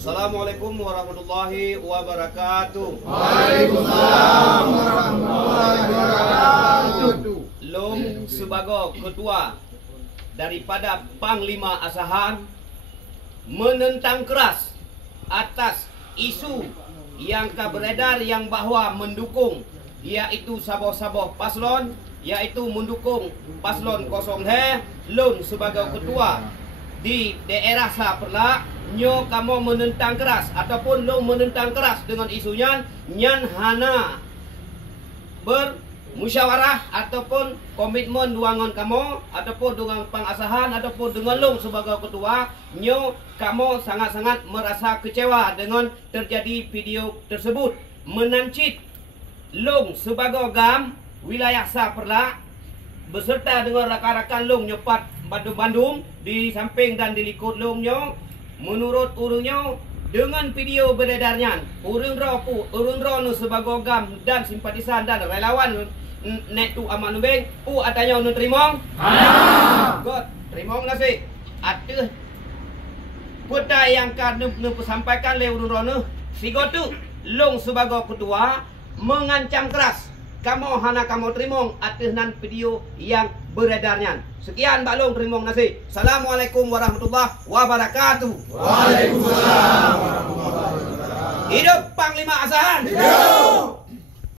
Assalamualaikum warahmatullahi wabarakatuh. Waalaikumsalam warahmatullahi wabarakatuh. Long sebagai ketua daripada Panglima Asahan menentang keras atas isu yang beredar yang bahwa mendukung yaitu saboh-saboh paslon, yaitu mendukung paslon 0 Long sebagai ketua di daerah Saperlak nyo kamu menentang keras ataupun lo menentang keras dengan isunya nyan hana bermusyawarah ataupun komitmen duangan kamu ataupun dengan pengasahan ataupun dengan lo sebagai ketua nyo kamu sangat-sangat merasa kecewa dengan terjadi video tersebut menancit lo sebagai gam wilayah Saperlak beserta dengan rakan-rakan long nyopat Bandung di samping dan di likut longnya. Menurut urungnya dengan video beredarnya urung ro nu sebagai gam dan simpatisan dan relawan net tu aman nubeng atanya nu terima god terima nasi atuh kota yang kan nu sampaikan le urung ro nu sigo tu long sebagai ketua mengancam keras kamu hana kamu terima atuh video yang beredarnya. Sekian Mbak Long, terima kasih. Assalamualaikum warahmatullahi wabarakatuh. Waalaikumsalam warahmatullahi wabarakatuh. Hidup Panglima Asahan. Hidup.